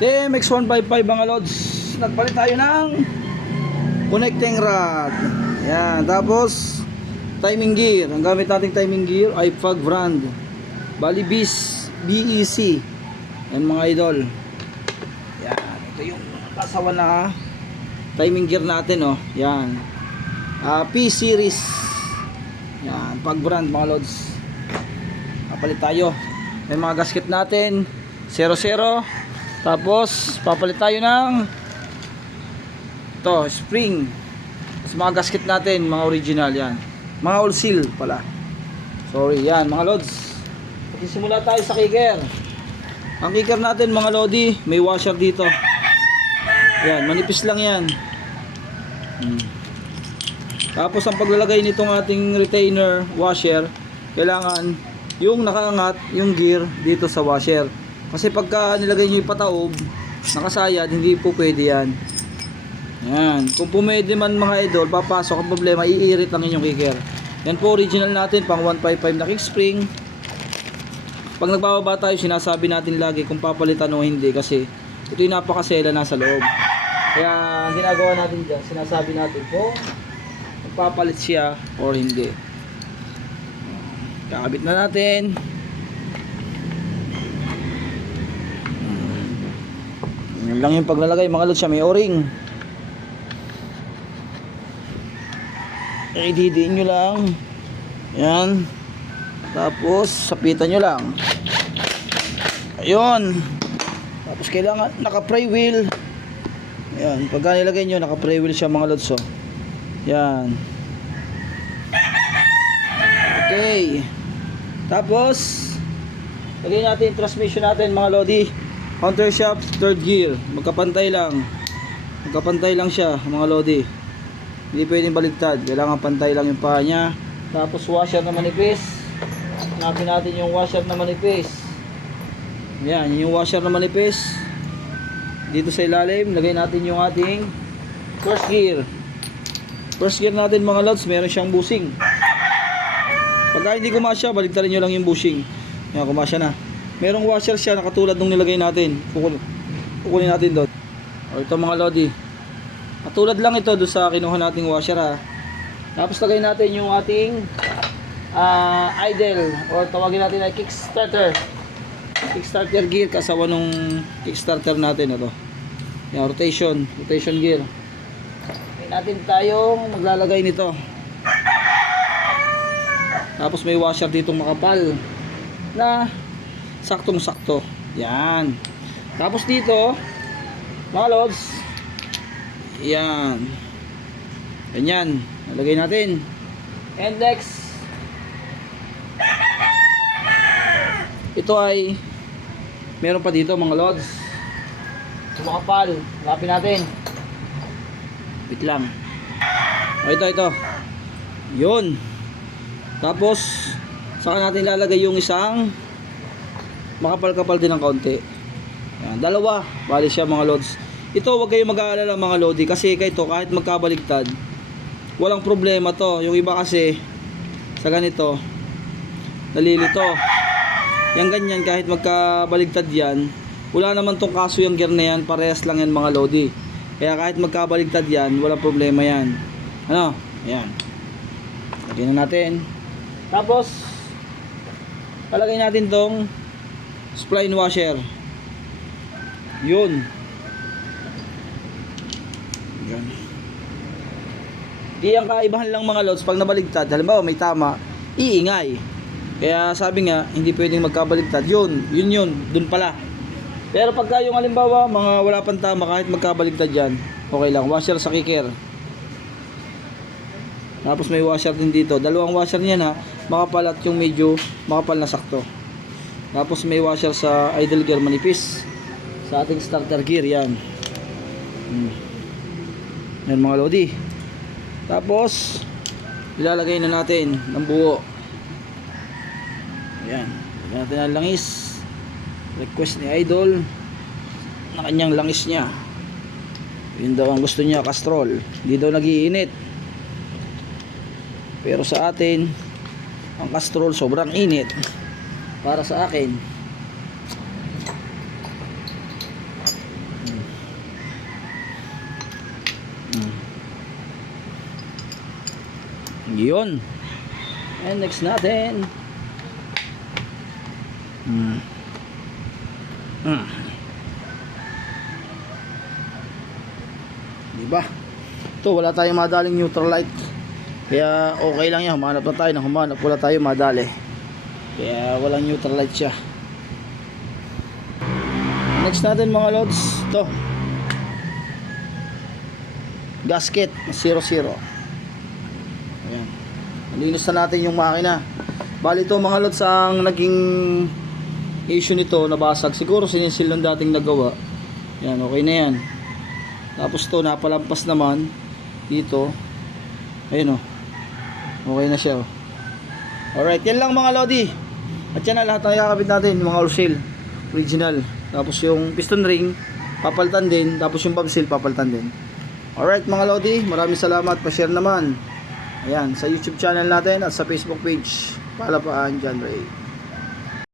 TMX155 mga lods. Nagpalit tayo ng connecting rod. Yan, tapos timing gear. Ang gamit nating timing gear ay Fag brand. Bali BEC. Yan mga idol. Yan, ito yung kasawa na timing gear natin, oh. Yan. P series. Yan, Fag brand mga lods. Papalit tayo. May mga gasket natin 00. Tapos papalit tayo ng spring. Tapos mga gasket natin, mga original yan. Mga all seal pala. Sorry, yan mga lods. Magsisimula tayo sa kicker. Ang kicker natin mga lodi, may washer dito. Yan, manipis lang yan. Tapos ang paglalagay nitong ating retainer washer, kailangan yung nakaangat yung gear dito sa washer. Kasi pagka nilagay nyo yung pataob, nakasayad, hindi po pwede yan. Yan. Kung pumwede man mga idol, papasok ang problema, iirit lang inyong kicker. Yan po original natin, pang 155 na kickspring. Pag nagbababa tayo, sinasabi natin lagi kung papalitan o hindi. Kasi ito yung napakasela nasa loob. Kaya ang ginagawa natin dyan, sinasabi natin kung papalit siya or hindi. Kakabit na natin. Yan lang yung paglalagay mga lods, siya may o-ring. Ididiin nyo lang. Yan. Tapos sapitan nyo lang. Ayun. Tapos kailangan naka-pry wheel. Yan. Pagka nilagay nyo, naka-pry wheel siya mga lods, oh. Yan. Okay. Tapos lagay natin yung transmission natin mga lodi. Counter shaft, third gear. Magkapantay lang. Magkapantay lang siya mga lodi. Hindi pwedeng baligtad. Kailangan pantay lang yung paa niya. Tapos washer na manipis. Hanapin natin yung washer na manipis. Yan, yung washer na manipis. Dito sa ilalim, lagay natin yung ating first gear. First gear natin mga lods, meron siyang bushing. Pagka hindi kumasya, baligtarin nyo lang yung bushing. Yan, kumasya na. Merong washer siya na katulad nung nilagay natin. Kukunin natin doon. O ito mga lodi. Katulad lang ito doon sa kinuha nating washer, ha. Tapos lagay natin yung ating idle or tawagin natin ay kickstarter. Kickstarter gear kasawa nung kickstarter natin ito. Yan, rotation gear. May natin tayong maglalagay nito. Tapos may washer ditong makapal na saktong-sakto. Yan. Tapos dito, mga lods, yan. Ganyan. Nalagay natin. And next, ito ay meron pa dito mga lods. Makapal. Lapin natin. Wait lang. O, ito. Yun. Tapos saka natin lalagay yung isang makapal-kapal din ng kaunti. Yan, dalawa. Bali siya mga lods. Ito, huwag kayong mag-aalala mga lodi. Kasi ito, kahit magkabaligtad, walang problema to. Yung iba kasi, sa ganito, nalilito. Yang ganyan, kahit magkabaligtad yan, wala naman tong kaso yung gear na yan. Parehas lang yan mga lodi. Kaya kahit magkabaligtad yan, walang problema yan. Ano? Ayan. Lagyan na natin. Tapos, palagay natin tong spline washer. Yun. Yan. Di ang kaibahan lang mga lods, pag nabaligtad, halimbawa may tama, iingay. Kaya sabi nga, hindi pwedeng magkabaligtad. Yun, dun pala. Pero pagka yung halimbawa, mga wala pang tama, kahit magkabaligtad yan, okay lang. Washer sa kicker. Tapos may washer din dito. Dalawang washer niyan, ha. Makapal at yung medyo makapal na sakto. Tapos may washer sa idle gear manipis. Sa ating starter gear, yan. Yan mga lodi. Tapos ilalagay na natin ng buo. Ayan. Lagyan natin ang langis. Request ni Idol na kanyang langis niya. Yun daw ang gusto niya, Castrol. Hindi daw nagiinit. Pero sa atin, ang Castrol sobrang init. Para sa akin, Yun. And next natin. Diba? Ito, wala tayong madaling neutral light. Kaya okay lang yan. Humanap na tayo ng humanap. Wala tayong madali. Kaya walang neutral light siya. Next natin mga lods. Ito. Gasket 00. Ayan. Nalinis na natin yung makina. Bali ito mga lods, ang naging issue nito, nabasag. Siguro sinisil ng dating nagawa. Yan, okay na yan. Tapos to napalampas naman dito. Ayun oh. Okay na siya oh. Alright, yan lang mga lodi. At yan na lahat ng ikakabit natin, mga oil seal original. Tapos yung piston ring papalitan din, tapos yung valve seal papalitan din. Alright mga lodi, maraming salamat. Pa-share naman. Ayan, sa YouTube channel natin at sa Facebook page. Palapaan John Ray.